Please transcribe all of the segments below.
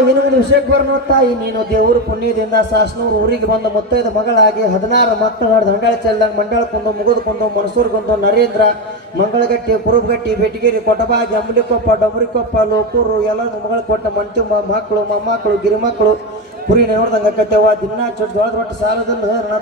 ಒಂದು ವಿಷಯಕ್ಕೆ ಬರೋಣ ತಾಯಿ ನೀನು ದೇವರು ಪುಣ್ಯದಿಂದ ಸಾಸ್ನೂರು ಊರಿಗೆ ಬಂದು ಮುತ್ತೈದ ಮಗಳಾಗಿ ಹದಿನಾರು ಮಕ್ಕಳು ನಡೆದು ಹಂಡಾಳ ಚೆಲ್ದಂಗ ಮಂಡಳಕ್ಕೊಂದು ಮುಗಿದುಕೊಂಡು ಮನಸೂರ್ಗೊಂದು ನರೇಂದ್ರ, ಮಂಗಳಗಟ್ಟಿ, ಕುರುಬಗಟ್ಟಿ, ಬೆಟಗಿರಿ, ಕೊಟಬಾಗಿ, ಅಂಬಲಿಕೊಪ್ಪ, ಡಮರಿಕೊಪ್ಪ, ಲೋಕೂರು, ಎಲ್ಲ ಮಗಳು ಕೊಟ್ಟ ಮಂಟುಂಬ ಮಕ್ಕಳು ಮೊಮ್ಮಕ್ಕಳು ಗಿರಿಮಕ್ಕಳು ಕುರಿ ನೋಡ್ದಂಗೆ ಆಕತ್ತೇವ ದಿನ ಚೊಟ್ಟು ದೊಡ್ಡ ದೊಡ್ಡ ಸಾಲದಲ್ಲಿ ನನ್ನ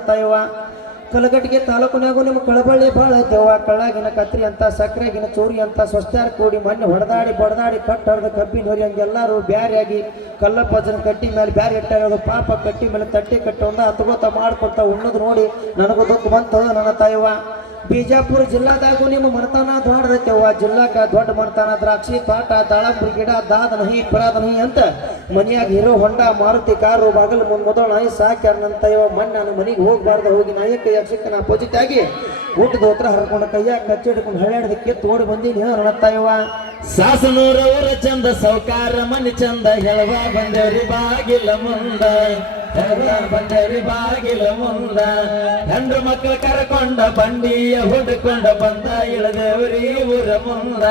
ಕಲಗಟ್ಟಿಗೆ ತಾಲೂಕಿನಾಗೂ ನಿಮ್ಮ ಕಳಬಳ್ಳಿ ಭಾಳ ಐತೆವ್ವ ಕಳ್ಳಾಗಿನ ಕತ್ರಿ ಅಂತ ಸಕ್ಕರೆಗಿನ ಚೂರಿ ಅಂತ ಸ್ವಸ್ಥಾರ ಕೂಡಿ ಮಣ್ಣು ಹೊಡೆದಾಡಿ ಬಡದಾಡಿ ಕಟ್ಟು ಹೊಡೆದು ಕಬ್ಬಿ ಹೊರಿ ಹಂಗೆಲ್ಲರೂ ಬ್ಯಾರಿಯಾಗಿ ಕಲ್ಲಪ್ಪಜನ ಪಜನ ಕಟ್ಟಿ ಮೇಲೆ ಬ್ಯಾರಿ ಇಟ್ಟಾರದು ಪಾಪ ಕಟ್ಟಿ ಮೇಲೆ ತಟ್ಟಿ ಕಟ್ಟೊಂದ ಹತ್ಗೋತ ಮಾಡ್ಕೊತ ಉಣ್ಣದು ನೋಡಿ ನನಗೂ ದುಃಖ ಬಂತು ನನ್ನ ತಾಯವ್ವ ಬಿಜಾಪುರ ಜಿಲ್ಲಾದಾಗೂ ನಿಮ್ಮ ಮನತಾನ ದೊಡ್ಡದೈತೆವ್ವ. ಜಿಲ್ಲಾಕ ದೊಡ್ಡ ಮನತಾನ ದ್ರಾಕ್ಷಿ ತೋಟ ದಾಳಂಬ್ರಿ ಗಿಡ ದಾದ ನಹಿ ಪರಾದ ನಹಿ ಅಂತ ಮನ್ಯಾಗ ಇರೋ ಹೊಂಡ, ಮಾರುತಿ ಕಾರು, ಬಾಗಲ್ ಮುಂದ್ ಮೊದಲು ನಾಯಿ ಸಾಕ್ಯಾರ ನನ್ನ ತಯವ ಮಣ್ಣು ನಾನು ಮನೆಗೆ ಹೋಗ್ಬಾರ್ದು. ಹೋಗಿ ನಾಯಕ ನಾ ಅಪೋಸಿಟ್ ಆಗಿ ಊಟದ ಹತ್ರ ಹರ್ಕೊಂಡು ಕೈಯಾಗ ಕಚ್ಚಿ ಹಿಡ್ಕೊಂಡು ಹಳ್ಯಾಡದಕ್ಕೆ ತೋಡಿ ಬಂದೀನಿ. ನನ್ನ ತಾಯವ ಸಾಸನೂರವರ ಚಂದ ಸೌಕಾರ ಮನೆ ಚಂದ, ಹೇಳುವ ಬಂದರಿ ಬಾಗಿಲ ಮುಂದ ಬಂದರಿ ಬಾಗಿಲ ಮುಂದ. ಹೆಂಡ್ರು ಮಕ್ಕಳು ಕರ್ಕೊಂಡ, ಬಂಡಿಯ ಹುಡ್ಕೊಂಡ, ಬಂದ ಇಳದೇವ್ರಿ ಊರ ಮುಂದ,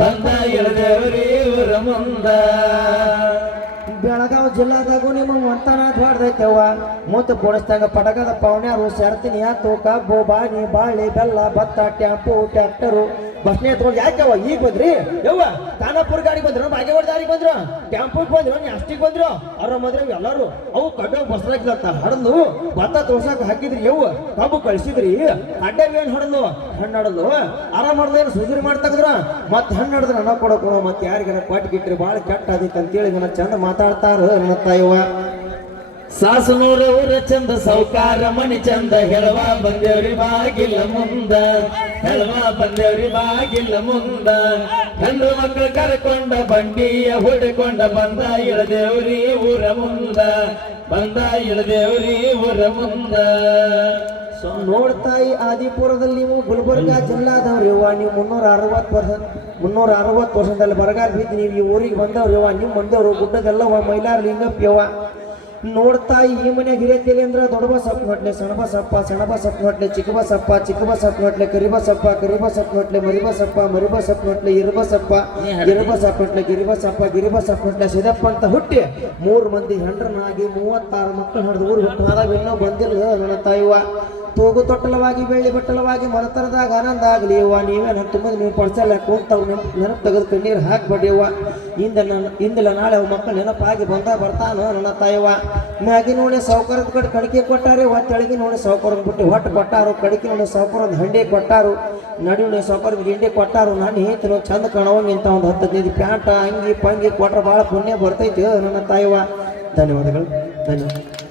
ಬಂದ ಇಳದೇವ್ರಿ ಊರ ಮುಂದ. ಬೆಳಗಾವಿ ಜಿಲ್ಲಾದಾಗೂ ನಿಮ್ಮ ಮಂತಾನ ದೊಡ್ಡದೈತೆವ್ವ ಮುತ್ತು ಪೋಣಿಸ್ದಂಗ ಪಡಗದ ಪವನ್ಯಾರು ಸೇರ್ತೀನಿ ಹತ್ತು ಕಬ್ಬು ಬಾಣಿ ಬಾಳಿ, ಬೆಲ್ಲ, ಭತ್ತ, ಟ್ಯಾಂಪು, ಟ್ಯಾಕ್ಟರು. ಬಸ್ನೇ ತಗೊಂಡು ಅವ ಈಗ ಬಂದ್ರಿ? ಯವ್ವ, ತಾನಾಪುರ ಗಾಡಿ ಬಂದ್ರು ಬಾಗೇವಾಡ ದಾರಿಗೆ ಬಂದ್ರು? ಟ್ಯಾಂಪುಗೆ ಬಂದ್ರು ಅಷ್ಟಿಗೆ ಬಂದ್ರು? ಅವ್ರ ಮದ್ವೆ ಎಲ್ಲರೂ. ಅವು ಕಡ್ಡ ಬಸ್ರಾಕ್ಲತ್ತ ಹಡದು ಭತ್ತ ತೋರ್ಸಕ್ ಹಾಕಿದ್ರಿ ಯವ್ವ. ಕಬ್ಬು ಕಳ್ಸಿದ್ರಿ. ಅಡ್ಡ ಏನ್ ಹಡದು ಹಣ್ಣು ಹಡದು ಆರಾಮ್ ಏನು ಸುದುರಿ ಮಾಡ್ತಂದ್ರ ಮತ್ತೆ ಹಣ್ಣು ಹಡದು ಅನ್ನ ಕೊಡೋಕು ಮತ್ತೆ ಯಾರಿಗಾರ ಕೊಟ್ಟು ಗಿಟ್ರಿ ಭಾಳ ಕೆಟ್ಟ ಆದಿತ್ತು ಅಂತೇಳಿ ನನ್ನ ಚಂದ ಮಾತಾಡ್ತಾರ ನನ್ನ ತಾಯವ್ವ ಸಾಸನೂರ ಊರ ಚಂದ ಸೌಕಾರ ಮಣಿ ಚಂದ, ಹೆಳವ ಬಂದೇವ್ರಿ ಬಾಗಿಲ ಮುಂದ. ಹೆಳವ ಬಂದೇವ್ರಿ ಬಾಗಿಲ ಮುಂದ. ಗಂಡು ಮಕ್ಕಳು ಕರ್ಕೊಂಡ, ಬಂಡಿಯ ಹೊಡೆಕೊಂಡ, ಬಂದ ಇಳದೇವ್ರಿ ಊರ ಮುಂದ. ಬಂದ ಇಳದೇವ್ರಿ ಊರ ಮುಂದ. ಸೊ, ನೋಡ್ತಾಯಿ ಆದಿಪುರದಲ್ಲಿ ನೀವು ಗುಲ್ಬರ್ಗ ಜಿಲ್ಲಾದವ್ರು ನೀವು ಮುನ್ನೂರ ಅರವತ್ತು ವರ್ಷ ಮುನ್ನೂರ ಅರವತ್ತು ವರ್ಷದಲ್ಲಿ ಬರಗಾಲ ಬಿದ್ದು ನೀವು ಈ ಊರಿಗೆ ಬಂದವ್ರು ನೀವು ಬಂದವರು ಗುಡ್ಡದೆಲ್ಲವ ಮೈಲಾರ ಲಿಂಗಪ್ಪ ಯವ್ವ. ನೋಡ್ತಾಯಿ ಈ ಮನೆ ಹಿರಿಯತಿಲಿ ಅಂದ್ರೆ ದೊಡ್ಡ ಸಪ್ಪ ಚಿಕ್ಕಬ ಸಣ್ಣ ಹೊಟ್ಲೆ ಸಣ್ಣ ಸಪ್ಪ ಕರಿಬ ಚಿಕ್ಕ ಹೊಟ್ಲೆ ಚಿಕ್ಕ ಸಪ್ಪ ಮರಿಬ ಕರಿಬಸಪ್ಪ ಹೊಟ್ಲೆ ಇರುಬ ಮರಿಬಸಪ್ಪ ಮರಿಬಸಪ್ಪ ಸಪ್ಪು ಹೊಟ್ಲೆ ಗಿರಿಬ ಸಪ್ಪ ಗಿರಿಬ ಸಪ್ಪು ಹೊಟ್ಲೆ ಸಿದಪ್ಪ ಅಂತ ಹುಟ್ಟಿ ಮೂರು ಮಂದಿ ಹೆಂಡ್ರನಾಗಿ ಮೂವತ್ತಾರು ಮಕ್ಕಳು ಹಿಡಿದು ಊರು ಹುಟ್ಟು ಆದಾಗ ಇನ್ನೂ ಬಂದಿಲ್ಲ ನನ್ನ ತಾಯಿವ. ತೂಗು ತೊಟ್ಟಲವಾಗಿ, ಬೆಳ್ಳಿ ಬಟ್ಟಲವಾಗಿ ಮನತರದಾಗ ಆನಂದ ಆಗಲಿ ಯವ್ವ ನೀವೇನು ನನ್ನ ತುಂಬ ನೀವು ಪಡ್ಸಲ್ಲ ಕೂತವ್ರು ನೆನಪು ನೆನಪು ತೆಗೆದು ಕಣ್ಣೀರು ಹಾಕ್ಬೇಡಿ ಯವ್ವ ಇಂದ ನನ್ನ ಹಿಂದಿಲ್ಲ ನಾಳೆ ಅವ್ರ ಮಕ್ಕಳು ನೆನಪಾಗಿ ಬಂದ ಬರ್ತಾನೋ ನನ್ನ ತಾಯವ್ವ ಮ್ಯಾಗಿ ನೋಡಿ ಸೌಕರ್ಯದ ಕಡೆ ಕಡಿಕೆ ಕೊಟ್ಟಾರೆ ಒತ್ತಳಿಗೆ ನೋಡಿ ಸೌಕರ್ಯ ಬಿಟ್ಟು ಹೊಟ್ಟು ಕೊಟ್ಟಾರು. ಕಡಿಕೆ ನೋಡಿ ಸೌಕರ್ಯದ ಹಂಡಿ ಕೊಟ್ಟಾರು. ನಡುವಿನ ಸೌಕರ್ಯ ಹಿಂಡಿ ಕೊಟ್ಟಾರು. ನಾನು ಹೇಳ್ತಿರೋ ಚಂದ ಕಾಣುವಂಗೆ ಇಂಥ ಒಂದು ಹತ್ತು ಹದಿನೈದು ಪ್ಯಾಂಟ, ಅಂಗಿ ಪಂಗಿ ಕೊಟ್ರೆ ಭಾಳ ಪುಣ್ಯ ಬರ್ತೈತೆ ನನ್ನ ತಾಯವ್ವ ಧನ್ಯವಾದಗಳು. ಧನ್ಯವಾದ